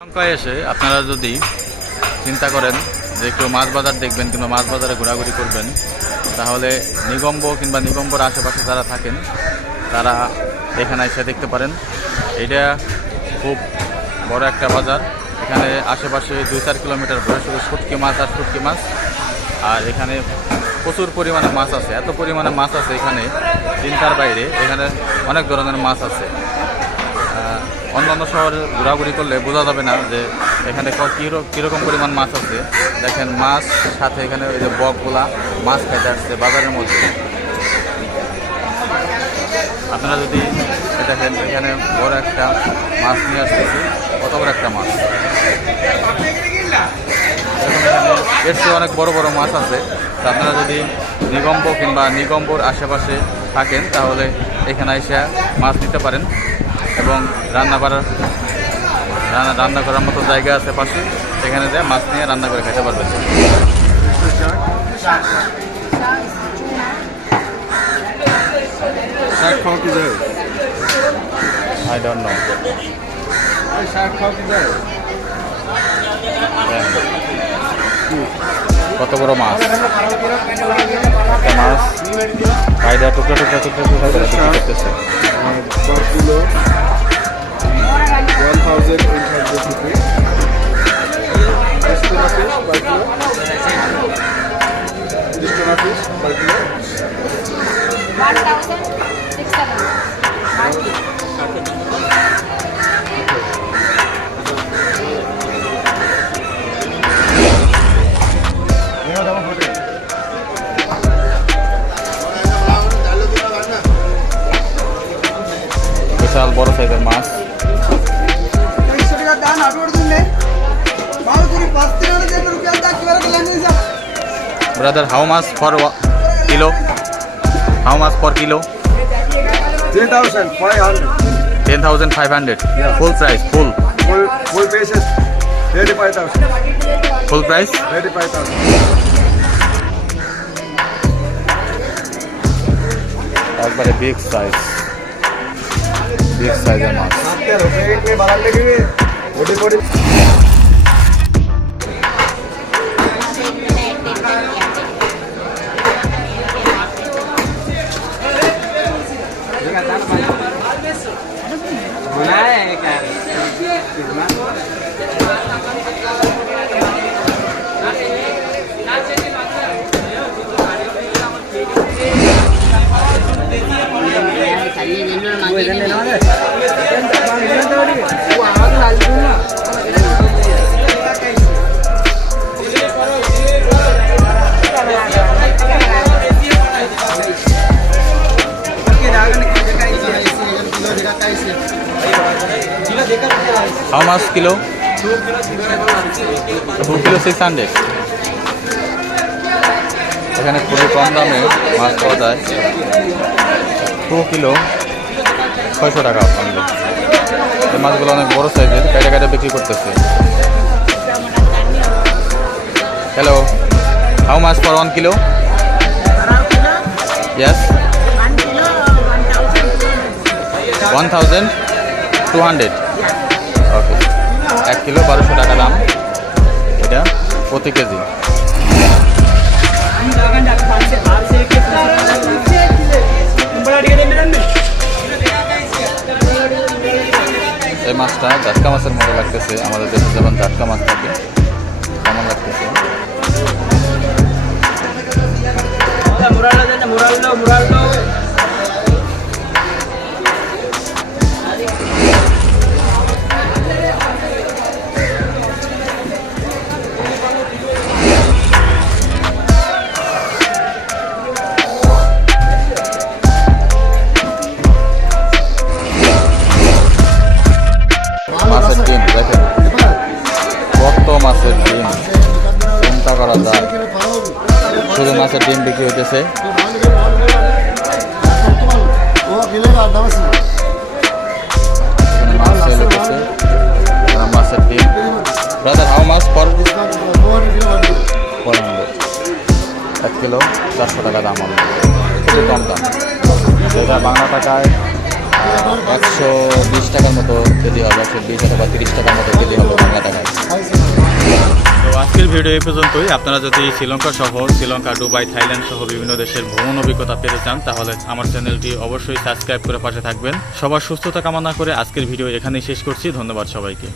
শ্রীলঙ্কায় এসে আপনারা যদি চিন্তা করেন যে কেউ মাছ বাজার দেখবেন কিংবা মাছ বাজারে ঘোরাঘুরি করবেন, তাহলে নিগম্ব কিংবা নিগম্বর আশেপাশে যারা থাকেন তারা এখানে এসে দেখতে পারেন। এটা খুব বড় একটা বাজার। এখানে আশেপাশে 2-4 কিলোমিটার ঘুরে শুধু শুটকি মাছ আর শুটকি মাছ। আর এখানে প্রচুর পরিমাণে মাছ আছে, এত পরিমাণে মাছ আছে এখানে চিন্তার বাইরে। এখানে অনেক ধরনের মাছ আছে। অন্যান্য শহরে ঘোরাঘুরি করলে বোঝা যাবে না যে এখানে কীরকম পরিমাণ মাছ আছে। দেখেন মাছ সাথে এখানে ওই যে বকগুলা মাছ খাইতে আসছে বাজারের মধ্যে। আপনারা যদি দেখেন এখানে বড় একটা মাছ নিয়ে আসতেছি, কত বড় একটা মাছ। এখানে এর চেয়ে অনেক বড় বড় মাছ আছে। তা আপনারা যদি নিগম্ব কিংবা নিগম্বর আশেপাশে থাকেন তাহলে এখানে এসে মাছ নিতে পারেন। এবং রান্না করার মতো জায়গা আছে পাশে, সেখানে যায় মাছ নিয়ে রান্না করে খেতে পারবেন। I don't know. কত বড় মাছ, একটা মাছ কায়দা টুকরা টুকরা টুকরা টুকরা করে বিক্রি করতেছে। 1,800 rupees. This tuna fish per kilo. This tuna fish per kilo. 1,600. বিশাল বড় সাইজের মাছ। Brother, how much for kilo? How much per kilo? 10,500. 10,500. Yeah. Full price, full Fish is 35,000. full price. 35,000. একবারে বিগ সাইজের মাছ। How much kilo? 2 kilo 600. এখানে খুবই কম দামে মাছ পাওয়া যায়। 2 kilo 600 টাকা পারলে। এই মাছগুলো অনেক বড় সাইজের, কেটে কেটে বিক্রি করতেছে। Hello, how much for 1 kilo? Yes. 1,200. Okay, 1 kilo 1200 টাকা দাম এটা প্রতি কেজি। এই মাছটা জাটকা মাছের মতো লাগতেছে, আমাদের দেশে যেমন জাটকা মাছ থাকে তেমন লাগতেছে। মাছের ডিম দেখেন, কত মাছের ডিম, চিন্তা করা যায়। শুধু মাছের ডিম বিক্রি হইতেছে। মাছের ডিম। Brother, how much for? 400. 1 kilo 400 টাকা দাম হবে, খুবই কম দাম। যেটা বাংলা টাকায় 120 টাকার মতো কেজি হবে, 120 অথবা 30 টাকার মতো কেজি হবে বাংলা টাকায়। তো আজকের ভিডিও এই পর্যন্তই। আপনারা যদি শ্রীলঙ্কা সহ শ্রীলঙ্কা, দুবাই, থাইল্যান্ড সহ বিভিন্ন দেশের ভ্রমণ অভিজ্ঞতা পেতে চান তাহলে আমার চ্যানেলটি অবশ্যই সাবস্ক্রাইব করে পাশে থাকবেন। সবার সুস্থতা কামনা করে আজকের ভিডিও এখানেই শেষ করছি। ধন্যবাদ সবাইকে।